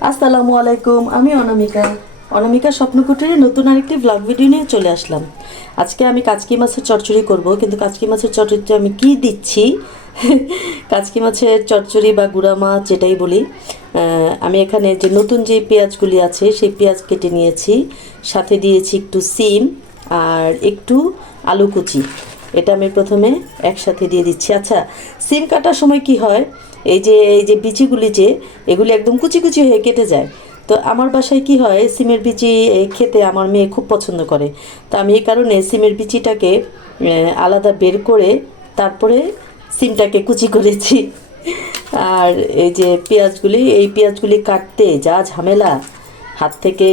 আসসালামু আলাইকুম, আমি অনামিকা। অনামিকা স্বপ্নকুটিরে নতুন আরেকটি ব্লগ ভিডিও নিয়ে চলে আসলাম। আজকে আমি কাচকি মাছের চচ্চড়ি করব, কিন্তু কাচকি মাছের চচ্চড়িতে আমি কি দিচ্ছি কাচকি মাছের চচ্চড়ি বা গুঁড়া মাছ যেটাই বলি, আমি এখানে যে নতুন যে পেঁয়াজগুলি আছে সেই পেঁয়াজ কেটে নিয়েছি, সাথে দিয়েছি একটু সিম আর একটু আলু কুচি। এটা আমি প্রথমে একসাথে দিয়ে দিচ্ছি। আচ্ছা, সিম কাটার সময় কি হয়, এই যে বিচিগুলি যে এগুলি একদম কুচি কুচি হয়ে কেটে যায়। তো আমার বাসায় কি হয়, সিমের বিচি খেতে আমার মেয়ে খুব পছন্দ করে। তো আমি এই কারণে সিমের বিচিটাকে আলাদা বের করে তারপরে সিমটাকে কুচি করেছি। আর এই যে এই পেঁয়াজগুলি কাটতে যা ঝামেলা, হাত থেকে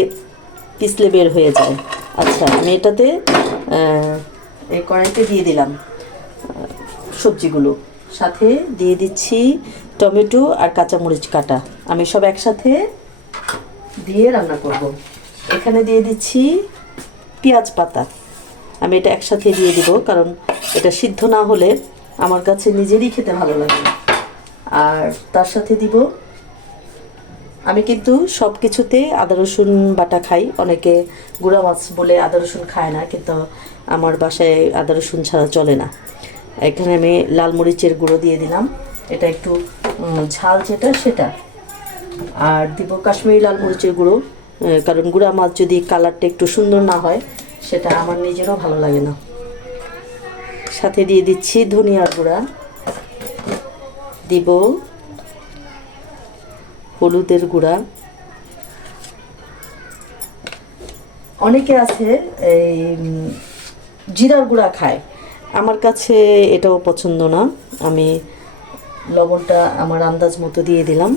পিছলে বের হয়ে যায়। আচ্ছা, আমি এটাতে এই কড়াইতে দিয়ে দিলাম সবজিগুলো, সাথে দিয়ে দিচ্ছি টমেটো আর কাঁচামরিচ কাটা। আমি সব একসাথে দিয়ে রান্না করব। এখানে দিয়ে দিচ্ছি পেঁয়াজ পাতা। আমি এটা একসাথে দিয়ে দিব, কারণ এটা সিদ্ধ না হলে আমার কাছে নিজেরই খেতে ভালো লাগে। আর তার সাথে দিব, আমি কিন্তু সব কিছুতে আদা রসুন বাটা খাই। অনেকে গুঁড়া মাছ বলে আদা রসুন খায় না, কিন্তু আমার বাসায় আদা রসুন ছাড়া চলে না। এখানে আমি লাল মরিচের গুঁড়ো দিয়ে দিলাম, এটা একটু ঝাল যেটা সেটা। আর দিব কাশ্মীরি লাল মরিচের গুঁড়ো, কারণ গুঁড়া মাছ যদি কালারটা একটু সুন্দর না হয় সেটা আমার নিজেরও ভালো লাগে না। সাথে দিয়ে দিচ্ছি ধনিয়ার গুঁড়া, দিব হলুদের গুঁড়া। অনেকে আছে এই জিরার গুঁড়া খায়, আমার কাছে এটাও পছন্দ না। আমি লবণটা আমার আন্দাজ মতো দিয়ে দিলাম।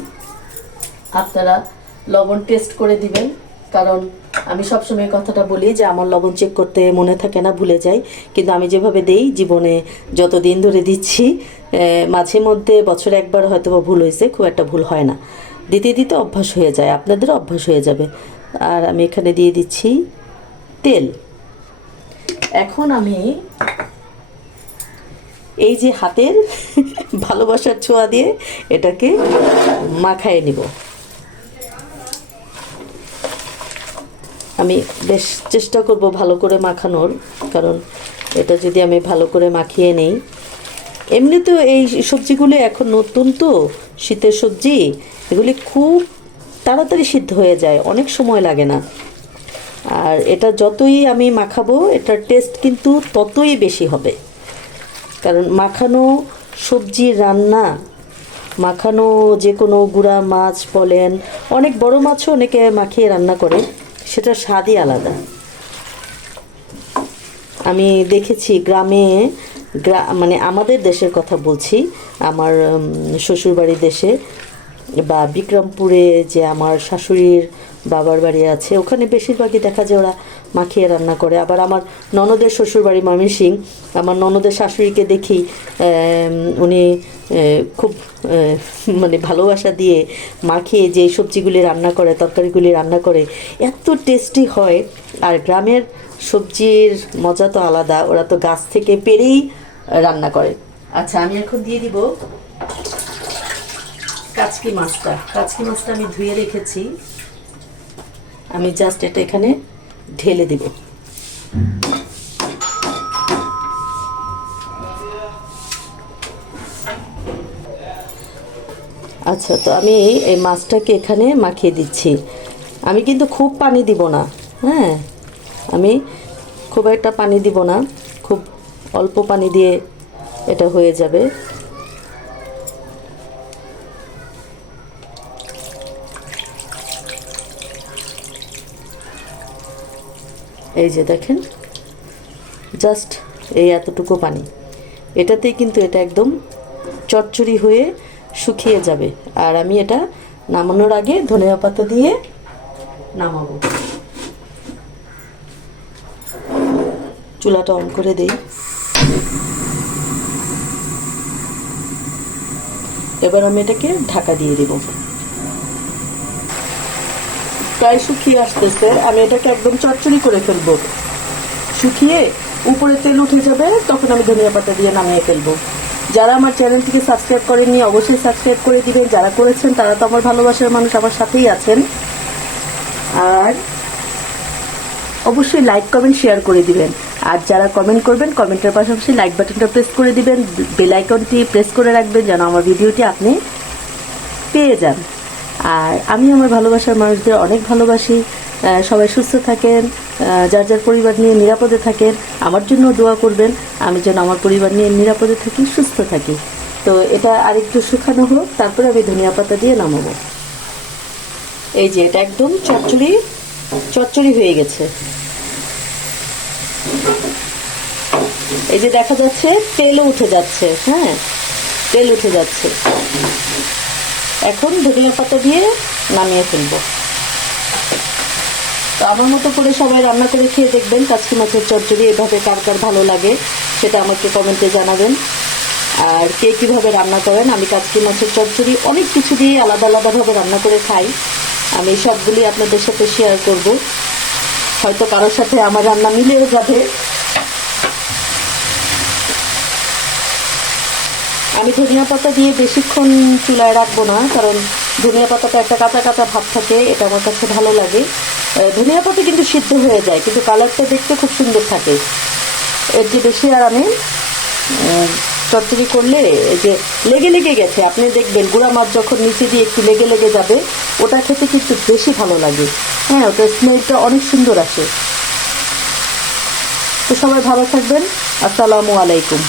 আপনারা লবণ টেস্ট করে দিবেন, কারণ আমি সবসময় কথাটা বলি যে আমার লবণ চেক করতে মনে থাকে না, ভুলে যাই। কিন্তু আমি যেভাবে দেই, জীবনে যতদিন ধরে দিচ্ছি, মাঝে মধ্যে বছরে একবার হয়তো বা ভুল হয়েছে, খুব একটা ভুল হয় না। দিতে দিতে অভ্যাস হয়ে যায়, আপনাদেরও অভ্যাস হয়ে যাবে। আর আমি এখানে দিয়ে দিচ্ছি তেল। এখন আমি এই যে হাতের ভালোবাসার ছোঁয়া দিয়ে এটাকে মাখায় নিব। আমি বেশ চেষ্টা করব ভালো করে মাখানোর, কারণ এটা যদি আমি ভালো করে মাখিয়ে নেই। এমনি তো এই সবজিগুলো এখন নতুন, তো শীতের সবজি, এগুলি খুব তাড়াতাড়ি সিদ্ধ হয়ে যায়, অনেক সময় লাগে না। আর এটা যতই আমি মাখাবো, এটার টেস্ট কিন্তু ততই বেশি হবে। কারণ মাখানো সবজি রান্না, মাখানো যে কোনো গুঁড়া মাছ বলেন, অনেক বড় মাছও অনেকে মাখিয়ে রান্না করে, সেটা স্বাদই আলাদা। আমি দেখেছি গ্রামে, মানে আমাদের দেশের কথা বলছি, আমার শ্বশুরবাড়ির দেশে বা বিক্রমপুরে যে আমার শাশুড়ির বাবার বাড়ি আছে, ওখানে বেশিরভাগই দেখা যায় ওরা মাখিয়ে রান্না করে। আবার আমার ননদের শ্বশুরবাড়ি ময়মনসিংহ, আমার ননদের শাশুড়িকে দেখি উনি খুব মানে ভালোবাসা দিয়ে মাখিয়ে যে সবজিগুলি রান্না করে, তরকারিগুলি রান্না করে, এত টেস্টি হয়। আর গ্রামের সবজির মজা তো আলাদা, ওরা তো গাছ থেকে পেরেই রান্না করে। আচ্ছা, আমি এখন দিয়ে দিব কাচকি মাছটা। কাচকি মাছটা আমি ধুয়ে রেখেছি, আমি জাস্ট এটা এখানে ঢেলে দিব। আচ্ছা, তো আমি এই মাছটাকে এখানে মাখিয়ে দিচ্ছি। আমি কিন্তু খুব পানি দিব না, হ্যাঁ, আমি খুব একটা পানি দিব না, খুব অল্প পানি দিয়ে এটা হয়ে যাবে। এই যে দেখেন, জাস্ট এই এতটুকু পানি, এটাতেই কিন্তু এটা একদম চচ্চড়ি হয়ে শুকিয়ে যাবে। আর আমি এটা নামানোর আগে ধনিয়া পাতা দিয়ে নামাবো। চুলাটা অন করে দেই। এবার আমি এটাকে ঢাকা দিয়ে দেব। প্রায় শুকিয়ে আসতেছে, আমি এটাকে একদম চচ্চড়ি করে ফেলবো। শুকিয়ে উপরে তেল উঠে যাবে, তখন আমি ধনিয়া পাতা দিয়ে নামিয়ে ফেলবো। যারা আমার চ্যানেলটিকে সাবস্ক্রাইব করেননি অবশ্যই সাবস্ক্রাইব করে দিবেন, যারা করেছেন তারা তো আমার ভালোবাসার মানুষ, আমার সাথেই আছেন। আর অবশ্যই লাইক কমেন্ট শেয়ার করে দিবেন। আর যারা কমেন্ট করবেন কমেন্টের পাশাপাশি লাইক বাটনটা প্রেস করে দিবেন, বেল আইকনটি প্রেস করে রাখবেন যেন আমার ভিডিওটি আপনি পেয়ে যান। আর আমি আমার ভালোবাসার মানুষদের অনেক ভালোবাসি। সবাই সুস্থ থাকেন, যার যার পরিবার নিয়ে নিরাপদে থাকেন। আমার জন্য দোয়া করবেন, আমি যেন আমার পরিবার নিয়ে নিরাপদে থাকি, সুস্থ থাকি। তো এটা আরেকটু শুকানো হোক, তারপরে আমি ধনিয়া পাতা দিয়ে নামাবো। এই যে এটা একদম চচ্চড়ি হয়ে গেছে। এই যে দেখা যাচ্ছে তেলও উঠে যাচ্ছে, হ্যাঁ তেল উঠে যাচ্ছে। এখন ধনিয়া পাতা দিয়ে নামিয়ে ফেলবো। তো আমার মতো করে সবাই রান্না করে খেয়ে দেখবেন কাচকি মাছের চচ্চড়ি। এভাবে কার কার ভালো লাগে সেটা আমাকে কমেন্টে জানাবেন। আর কে কীভাবে রান্না করেন। আমি কাচকি মাছের চচ্চড়ি অনেক কিছু দিয়ে আলাদা আলাদাভাবে রান্না করে খাই। আমি সবগুলি আপনাদের সাথে শেয়ার করব। হয়তো কারোর সাথে আমার রান্না মিলেও যাবে। আমি ধনিয়া পাতা দিয়ে বেশিক্ষণ চুলায় রাখবো না, কারণ ধনিয়া পাতাটা একটা কাঁচা কাঁচা ভাব থাকে, এটা আমার কাছে ভালো লাগে। ধনিয়া পাতা কিন্তু সিদ্ধ হয়ে যায়, কিন্তু কালারটা দেখতে খুব সুন্দর থাকে। এর যে বেশি আর আমি চচ্চড়ি করলে এই যে লেগে গেছে, আপনি দেখবেন গুঁড়া মাছ যখন নিচে দিয়ে একটু লেগে যাবে, ওটা খেতে কিন্তু বেশি ভালো লাগে। হ্যাঁ, ওটার স্মেলটা অনেক সুন্দর আসে। তো সবাই ভালো থাকবেন। আসসালামু আলাইকুম।